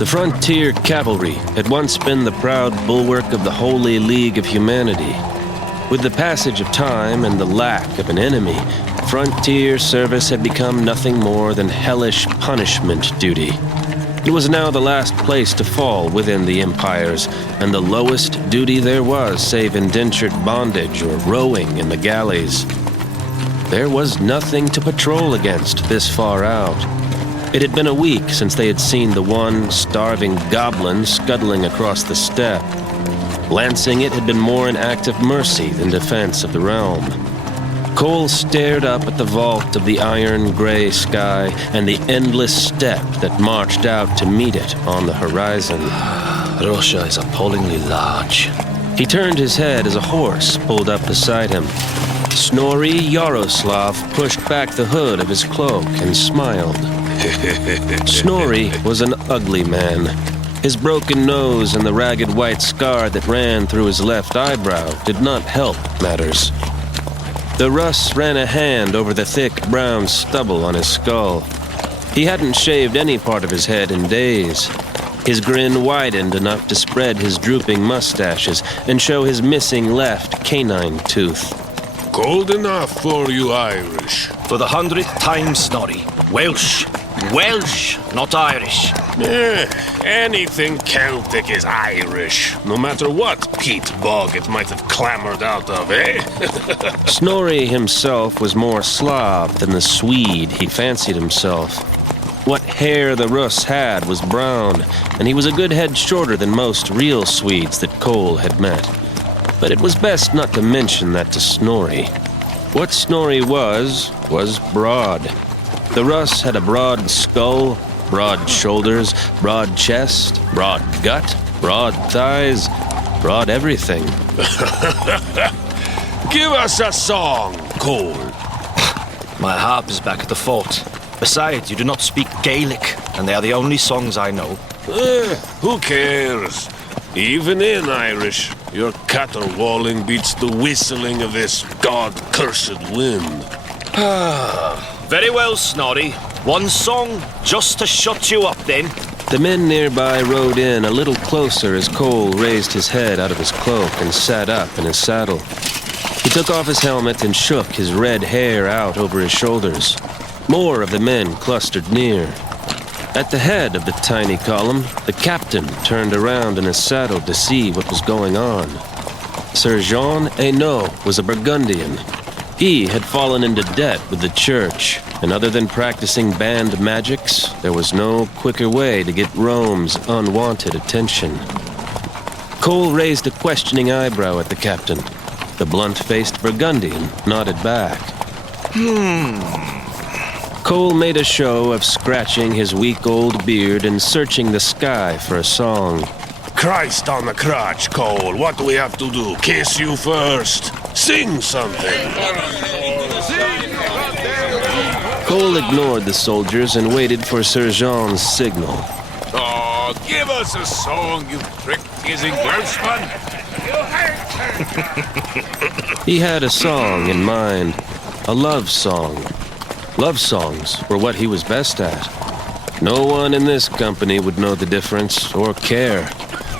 The frontier cavalry had once been the proud bulwark of the Holy League of Humanity. With the passage of time and the lack of an enemy, frontier service had become nothing more than hellish punishment duty. It was now the last place to fall within the empires, and the lowest duty there was save indentured bondage or rowing in the galleys. There was nothing to patrol against this far out. It had been a week since they had seen the one starving goblin scuttling across the steppe. Lancing it had been more an act of mercy than defense of the realm. Coel stared up at the vault of the iron-gray sky and the endless steppe that marched out to meet it on the horizon. Russia is appallingly large. He turned his head as a horse pulled up beside him. Snorri Yaroslav pushed back the hood of his cloak and smiled. Snorri was an ugly man. His broken nose and the ragged white scar that ran through his left eyebrow did not help matters. The Russ ran a hand over the thick brown stubble on his skull. He hadn't shaved any part of his head in days. His grin widened enough to spread his drooping mustaches and show his missing left canine tooth. Cold enough for you Irish. For the 100th time, Snorri. Welsh. Welsh, not Irish. Anything Celtic is Irish, no matter what peat bog it might have clambered out of, eh? Snorri himself was more Slav than the Swede he fancied himself. What hair the Russ had was brown, and he was a good head shorter than most real Swedes that Coel had met. But it was best not to mention that to Snorri. What Snorri was broad. The Russ had a broad skull, broad shoulders, broad chest, broad gut, broad thighs, broad everything. Give us a song, Coel. My harp is back at the fort. Besides, you do not speak Gaelic, and they are the only songs I know. Who cares? Even in Irish, your caterwauling beats the whistling of this god-cursed wind. Very well, Snorri. One song, just to shut you up, then. The men nearby rode in a little closer as Coel raised his head out of his cloak and sat up in his saddle. He took off his helmet and shook his red hair out over his shoulders. More of the men clustered near. At the head of the tiny column, the captain turned around in his saddle to see what was going on. Sir Jean Hainaut was a Burgundian. He had fallen into debt with the church, and other than practicing band magics, there was no quicker way to get Rome's unwanted attention. Coel raised a questioning eyebrow at the captain. The blunt-faced Burgundian nodded back. Coel made a show of scratching his week-old beard and searching the sky for a song. Christ on the crotch, Coel. What do we have to do? Kiss you first? Sing something. Coel ignored the soldiers and waited for Sir Jean's signal. Oh, give us a song, you prick-teasing Welshman! He had a song in mind, a love song. Love songs were what he was best at. No one in this company would know the difference or care.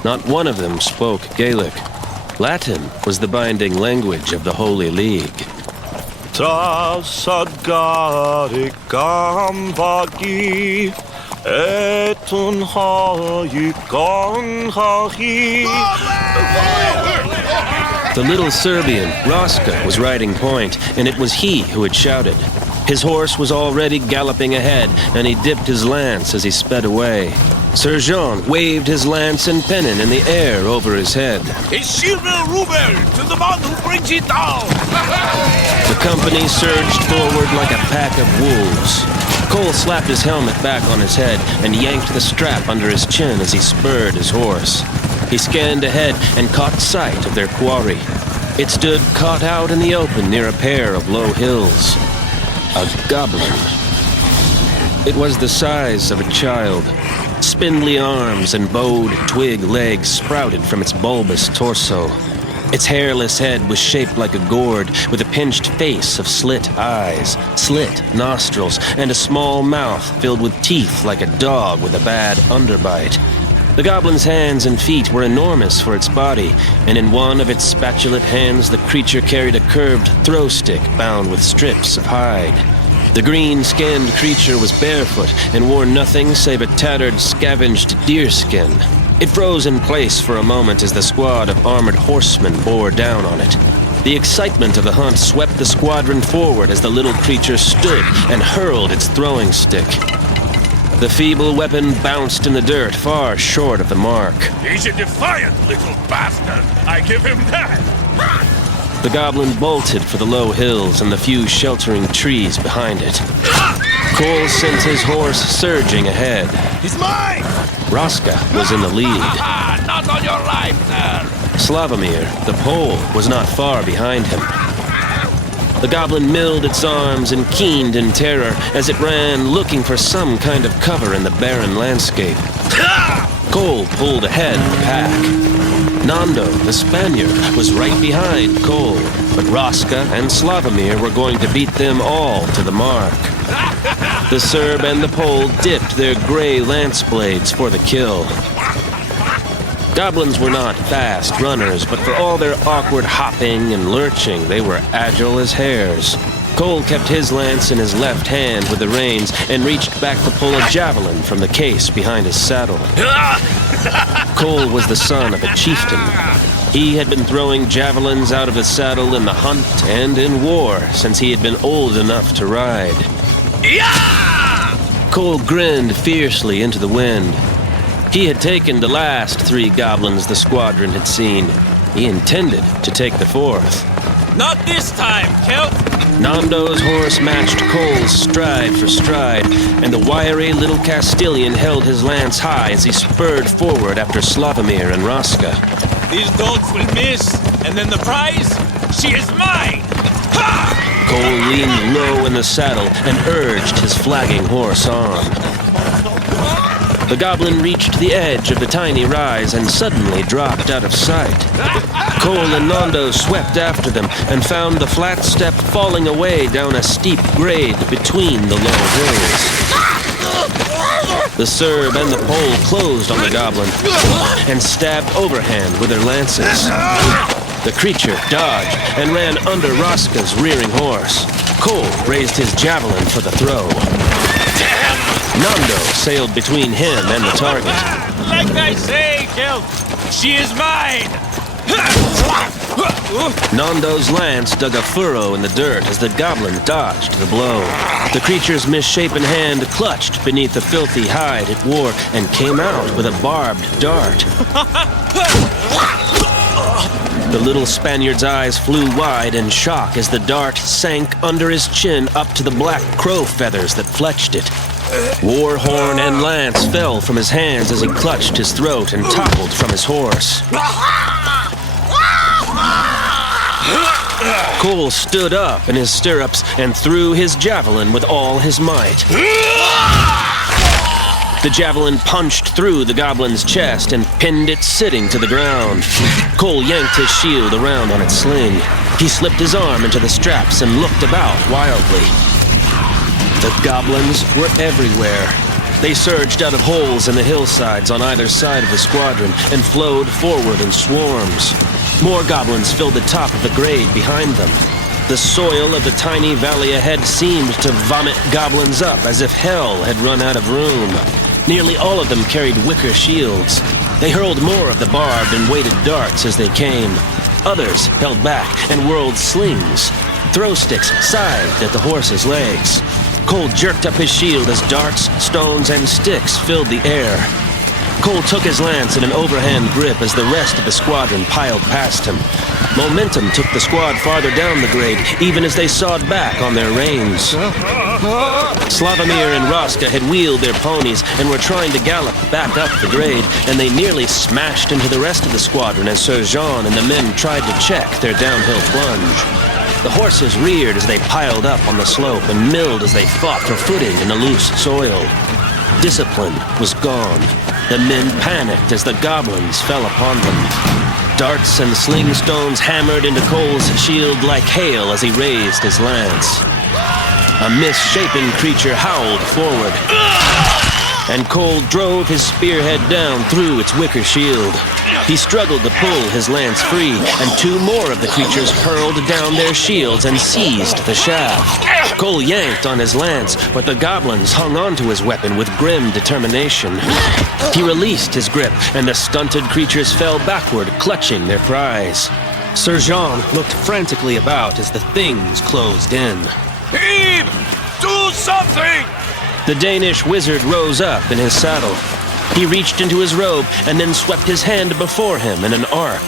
Not one of them spoke Gaelic. Latin was the binding language of the Holy League. The little Serbian, Raska, was riding point, and it was he who had shouted. His horse was already galloping ahead, and he dipped his lance as he sped away. Sir Jean waved his lance and pennon in the air over his head. A silver ruble to the man who brings it down! The company surged forward like a pack of wolves. Coel slapped his helmet back on his head and yanked the strap under his chin as he spurred his horse. He scanned ahead and caught sight of their quarry. It stood caught out in the open near a pair of low hills. A goblin. It was the size of a child. Spindly arms and bowed twig legs sprouted from its bulbous torso. Its hairless head was shaped like a gourd, with a pinched face of slit eyes, slit nostrils, and a small mouth filled with teeth like a dog with a bad underbite. The goblin's hands and feet were enormous for its body, and in one of its spatulate hands the creature carried a curved throw stick bound with strips of hide. The green-skinned creature was barefoot and wore nothing save a tattered, scavenged deerskin. It froze in place for a moment as the squad of armored horsemen bore down on it. The excitement of the hunt swept the squadron forward as the little creature stood and hurled its throwing stick. The feeble weapon bounced in the dirt far short of the mark. He's a defiant little bastard. I give him that. The goblin bolted for the low hills and the few sheltering trees behind it. Coel sent his horse surging ahead. He's mine! Raska was in the lead. Not on your life, sir! Slavomir, the Pole, was not far behind him. The goblin milled its arms and keened in terror as it ran looking for some kind of cover in the barren landscape. Coel pulled ahead of the pack. Nando, the Spaniard, was right behind Coel, but Raska and Slavomir were going to beat them all to the mark. The Serb and the Pole dipped their gray lance blades for the kill. Goblins were not fast runners, but for all their awkward hopping and lurching, they were agile as hares. Coel kept his lance in his left hand with the reins and reached back to pull a javelin from the case behind his saddle. Coel was the son of a chieftain. He had been throwing javelins out of the saddle in the hunt and in war since he had been old enough to ride. Coel grinned fiercely into the wind. He had taken the last 3 goblins the squadron had seen. He intended to take the 4th. Not this time, Kelp! Nando's horse matched Coel's stride for stride, and the wiry little Castilian held his lance high as he spurred forward after Slavomir and Raska. These dogs will miss, and then the prize? She is mine! Ha! Coel leaned low in the saddle and urged his flagging horse on. The goblin reached the edge of the tiny rise and suddenly dropped out of sight. Coel and Nando swept after them and found the flat step falling away down a steep grade between the low hills. The Serb and the Pole closed on the goblin and stabbed overhand with their lances. The creature dodged and ran under Raska's rearing horse. Coel raised his javelin for the throw. Nando sailed between him and the target. Like I say, Kelp, she is mine! Nando's lance dug a furrow in the dirt as the goblin dodged the blow. The creature's misshapen hand clutched beneath the filthy hide it wore and came out with a barbed dart. The little Spaniard's eyes flew wide in shock as the dart sank under his chin up to the black crow feathers that fletched it. War horn and lance fell from his hands as he clutched his throat and toppled from his horse. Coel stood up in his stirrups and threw his javelin with all his might. The javelin punched through the goblin's chest and pinned it sitting to the ground. Coel yanked his shield around on its sling. He slipped his arm into the straps and looked about wildly. The goblins were everywhere. They surged out of holes in the hillsides on either side of the squadron and flowed forward in swarms. More goblins filled the top of the grade behind them. The soil of the tiny valley ahead seemed to vomit goblins up as if hell had run out of room. Nearly all of them carried wicker shields. They hurled more of the barbed and weighted darts as they came. Others held back and whirled slings. Throw sticks scythed at the horse's legs. Coel jerked up his shield as darts, stones, and sticks filled the air. Coel took his lance in an overhand grip as the rest of the squadron piled past him. Momentum took the squad farther down the grade, even as they sawed back on their reins. Slavomir and Raska had wheeled their ponies and were trying to gallop back up the grade, and they nearly smashed into the rest of the squadron as Sir Jean and the men tried to check their downhill plunge. The horses reared as they piled up on the slope and milled as they fought for footing in the loose soil. Discipline was gone. The men panicked as the goblins fell upon them. Darts and sling stones hammered into Coel's shield like hail as he raised his lance. A misshapen creature howled forward, and Coel drove his spearhead down through its wicker shield. He struggled to pull his lance free, and two more of the creatures hurled down their shields and seized the shaft. Coel yanked on his lance, but the goblins hung onto his weapon with grim determination. He released his grip, and the stunted creatures fell backward, clutching their prize. Sir Jean looked frantically about as the things closed in. Him! Do something! The Danish wizard rose up in his saddle. He reached into his robe and then swept his hand before him in an arc.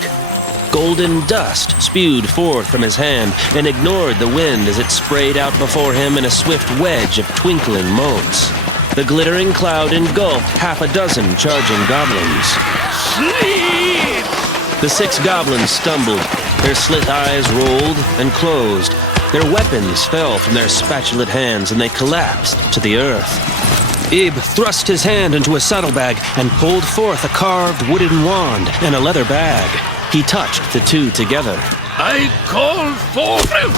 Golden dust spewed forth from his hand and ignored the wind as it sprayed out before him in a swift wedge of twinkling motes. The glittering cloud engulfed half a dozen charging goblins. Sleep! The 6 goblins stumbled. Their slit eyes rolled and closed. Their weapons fell from their spatulate hands and they collapsed to the earth. Ib thrust his hand into a saddlebag and pulled forth a carved wooden wand and a leather bag. He touched the two together. I call for him!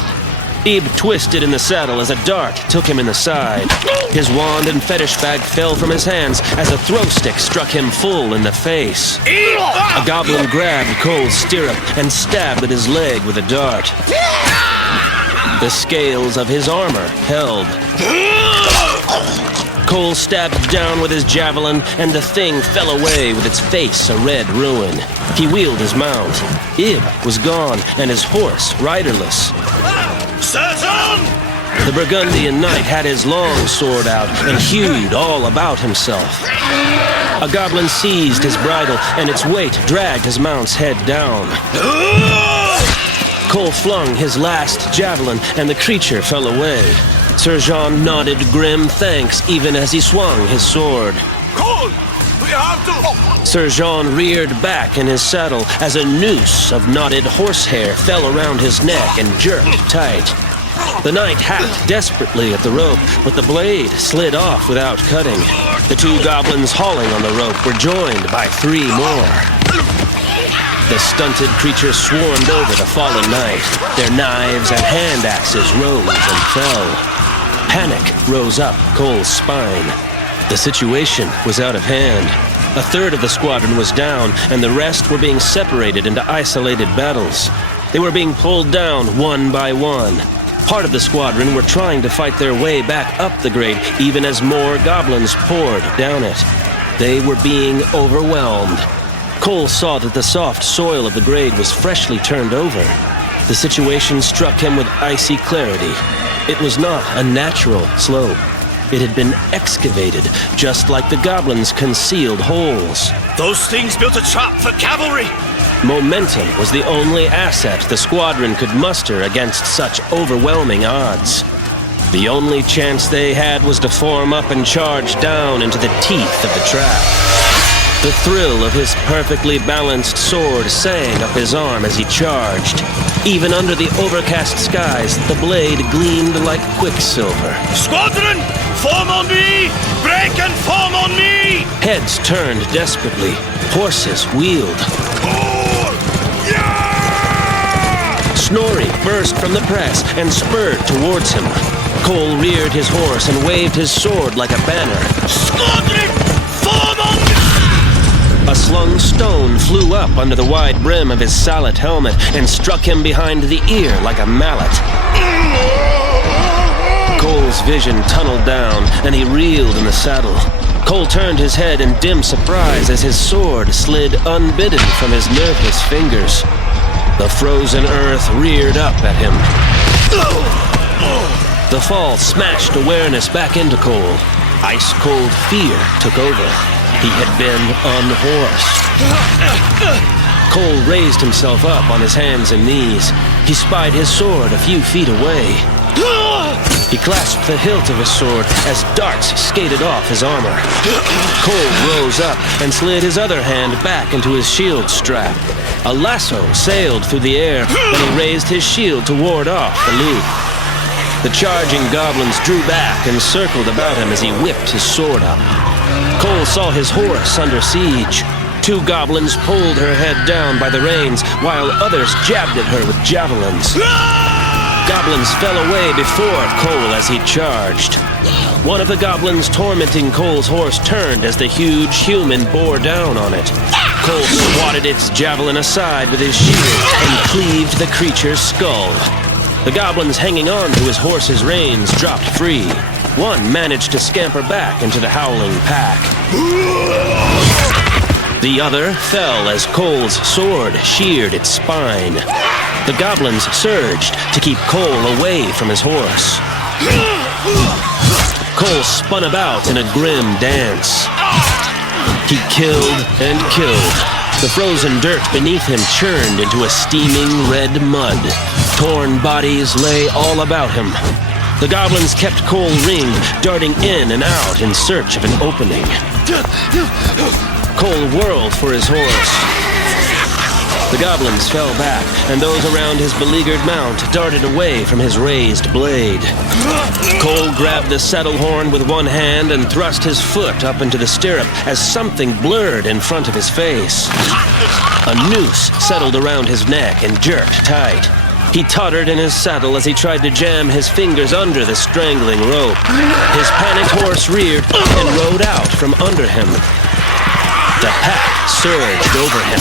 Ib twisted in the saddle as a dart took him in the side. His wand and fetish bag fell from his hands as a throw stick struck him full in the face. A goblin grabbed Coel's stirrup and stabbed at his leg with a dart. The scales of his armor held. Coel stabbed down with his javelin, and the thing fell away with its face a red ruin. He wheeled his mount. Ib was gone, and his horse riderless. The Burgundian knight had his long sword out and hewed all about himself. A goblin seized his bridle, and its weight dragged his mount's head down. Coel flung his last javelin, and the creature fell away. Sir Jean nodded grim thanks even as he swung his sword. Coel! We have to... Sir Jean reared back in his saddle as a noose of knotted horsehair fell around his neck and jerked tight. The knight hacked desperately at the rope, but the blade slid off without cutting. The 2 goblins hauling on the rope were joined by 3 more. The stunted creatures swarmed over the fallen knight. Their knives and hand axes rose and fell. Panic rose up Coel's spine. The situation was out of hand. A third of the squadron was down, and the rest were being separated into isolated battles. They were being pulled down one by one. Part of the squadron were trying to fight their way back up the grade, even as more goblins poured down it. They were being overwhelmed. Coel saw that the soft soil of the grade was freshly turned over. The situation struck him with icy clarity. It was not a natural slope. It had been excavated, just like the goblins' concealed holes. Those things built a trap for cavalry! Momentum was the only asset the squadron could muster against such overwhelming odds. The only chance they had was to form up and charge down into the teeth of the trap. The thrill of his perfectly balanced sword sang up his arm as he charged. Even under the overcast skies, the blade gleamed like quicksilver. Squadron! Form on me! Break and form on me! Heads turned desperately. Horses wheeled. Snorri burst from the press and spurred towards him. Coel reared his horse and waved his sword like a banner. Squadron! Form on me! A slung stone flew up under the wide brim of his sallet helmet and struck him behind the ear like a mallet. Coel's vision tunneled down, and he reeled in the saddle. Coel turned his head in dim surprise as his sword slid unbidden from his nerveless fingers. The frozen earth reared up at him. The fall smashed awareness back into Coel. Ice-cold fear took over. He had been unhorsed. Coel raised himself up on his hands and knees. He spied his sword a few feet away. He clasped the hilt of his sword as darts skated off his armor. Coel rose up and slid his other hand back into his shield strap. A lasso sailed through the air, and he raised his shield to ward off the loop. The charging goblins drew back and circled about him as he whipped his sword up. Coel saw his horse under siege. 2 goblins pulled her head down by the reins, while others jabbed at her with javelins. Goblins fell away before Coel as he charged. One of the goblins tormenting Coel's horse turned as the huge human bore down on it. Coel swatted its javelin aside with his shield and cleaved the creature's skull. The goblins hanging on to his horse's reins dropped free. One managed to scamper back into the howling pack. The other fell as Coel's sword sheared its spine. The goblins surged to keep Coel away from his horse. Coel spun about in a grim dance. He killed and killed. The frozen dirt beneath him churned into a steaming red mud. Torn bodies lay all about him. The goblins kept Coel ringed, darting in and out in search of an opening. Coel whirled for his horse. The goblins fell back, and those around his beleaguered mount darted away from his raised blade. Coel grabbed the saddle horn with one hand and thrust his foot up into the stirrup as something blurred in front of his face. A noose settled around his neck and jerked tight. He tottered in his saddle as he tried to jam his fingers under the strangling rope. His panicked horse reared and rode out from under him. The pack surged over him.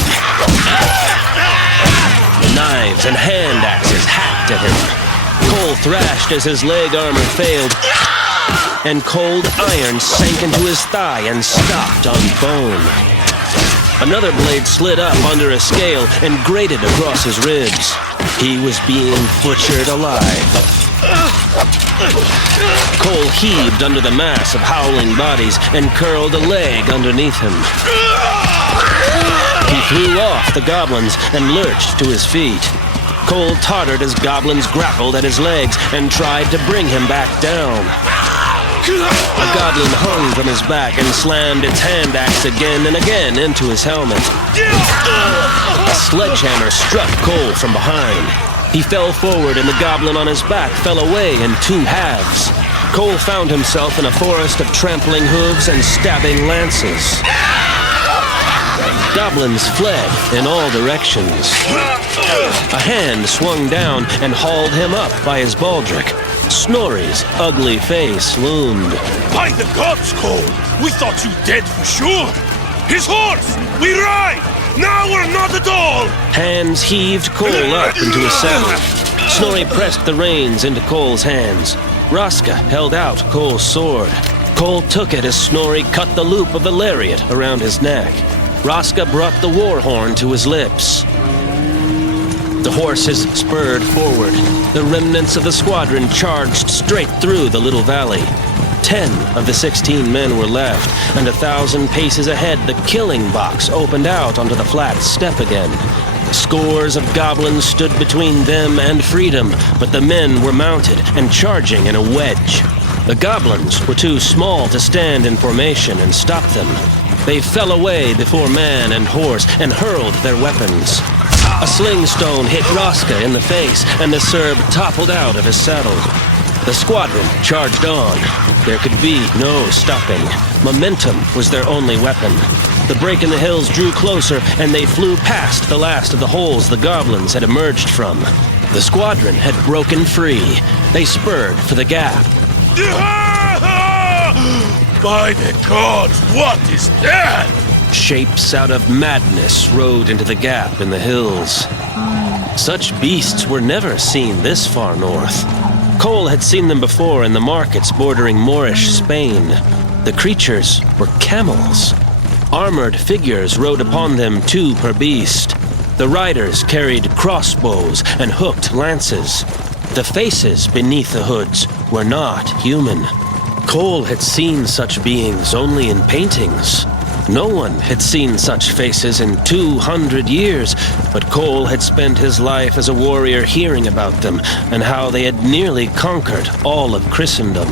Knives and hand axes hacked at him. Coel thrashed as his leg armor failed, and cold iron sank into his thigh and stopped on bone. Another blade slid up under a scale and grated across his ribs. He was being butchered alive. Coel heaved under the mass of howling bodies and curled a leg underneath him. He threw off the goblins and lurched to his feet. Coel tottered as goblins grappled at his legs and tried to bring him back down. A goblin hung from his back and slammed its hand axe again and again into his helmet. A sledgehammer struck Coel from behind. He fell forward and the goblin on his back fell away in 2 halves. Coel found himself in a forest of trampling hooves and stabbing lances. Goblins fled in all directions. A hand swung down and hauled him up by his baldric. Snorri's ugly face loomed. By the gods, Coel! We thought you dead for sure! His horse! We ride! Now we're not at all! Hands heaved Coel up into his saddle. Snorri pressed the reins into Coel's hands. Raska held out Coel's sword. Coel took it as Snorri cut the loop of the lariat around his neck. Raska brought the war horn to his lips. The horses spurred forward. The remnants of the squadron charged straight through the little valley. 10 of the 16 men were left, and 1,000 paces ahead the killing box opened out onto the flat steppe again. Scores of goblins stood between them and freedom, but the men were mounted and charging in a wedge. The goblins were too small to stand in formation and stop them. They fell away before man and horse and hurled their weapons. A sling stone hit Raska in the face, and the Serb toppled out of his saddle. The squadron charged on. There could be no stopping. Momentum was their only weapon. The break in the hills drew closer, and they flew past the last of the holes the goblins had emerged from. The squadron had broken free. They spurred for the gap. By the gods, what is that? Shapes out of madness rode into the gap in the hills. Such beasts were never seen this far north. Coel had seen them before in the markets bordering Moorish Spain. The creatures were camels. Armored figures rode upon them 2 per beast. The riders carried crossbows and hooked lances. The faces beneath the hoods were not human. Coel had seen such beings only in paintings. No one had seen such faces in 200 years, but Coel had spent his life as a warrior hearing about them and how they had nearly conquered all of Christendom.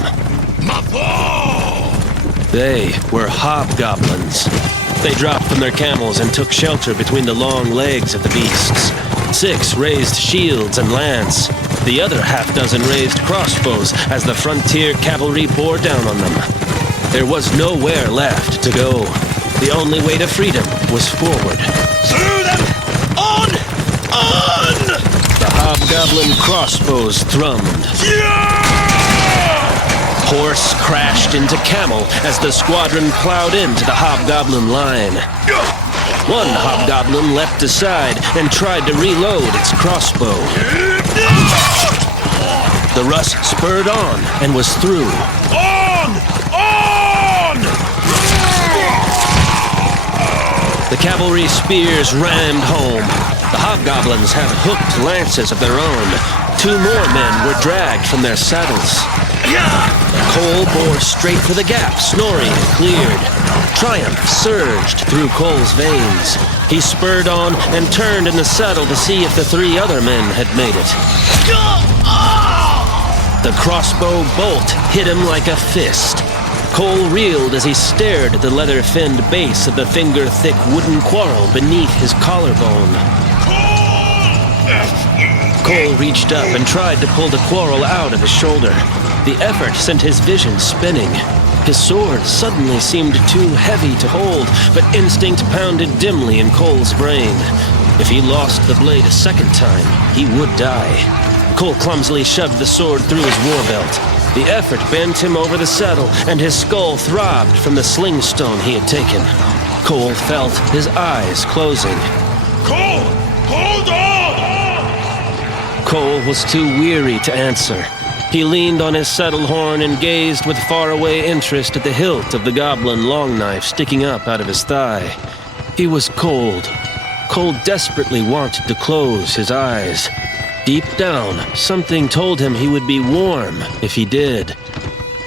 They were hobgoblins. They dropped from their camels and took shelter between the long legs of the beasts. 6 raised shields and lance. The other half-dozen raised crossbows as the frontier cavalry bore down on them. There was nowhere left to go. The only way to freedom was forward. Through them! On! On! The hobgoblin crossbows thrummed. Horse crashed into camel as the squadron plowed into the hobgoblin line. One hobgoblin leapt aside and tried to reload its crossbow. The Russ spurred on and was through. On! On! The cavalry spears rammed home. The hobgoblins had hooked lances of their own. 2 more men were dragged from their saddles. Coel bore straight for the gap Snorri had cleared. Triumph surged through Coel's veins. He spurred on and turned in the saddle to see if the 3 other men had made it. The crossbow bolt hit him like a fist. Coel reeled as he stared at the leather-finned base of the finger-thick wooden quarrel beneath his collarbone. Coel reached up and tried to pull the quarrel out of his shoulder. The effort sent his vision spinning. His sword suddenly seemed too heavy to hold, but instinct pounded dimly in Coel's brain. If he lost the blade a second time, he would die. Coel clumsily shoved the sword through his war belt. The effort bent him over the saddle, and his skull throbbed from the sling stone he had taken. Coel felt his eyes closing. Coel! Hold on! Coel was too weary to answer. He leaned on his saddle horn and gazed with faraway interest at the hilt of the goblin long knife sticking up out of his thigh. He was cold. Coel desperately wanted to close his eyes. Deep down, something told him he would be warm if he did.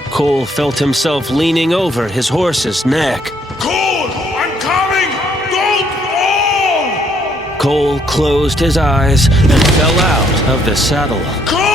Coel felt himself leaning over his horse's neck. Coel! I'm coming! Don't fall! Coel closed his eyes and fell out of the saddle. Coel!